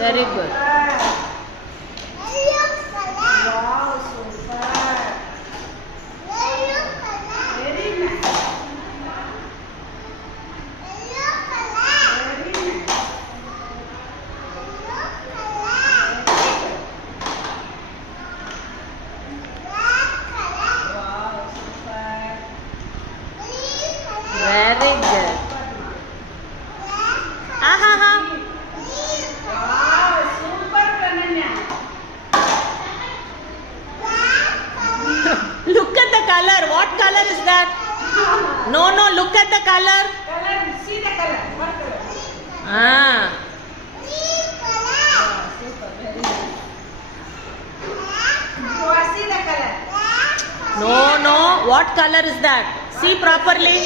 Very good. Wow, super. Very nice. Very nice. Wow, super. Very good. Aha. Wow, super, Prananya. Look at the color. What color is that? No, look at the color. Color, see the color. What color? Ah. Wow, super, very nice. So, see the color. No. What color is that? See properly.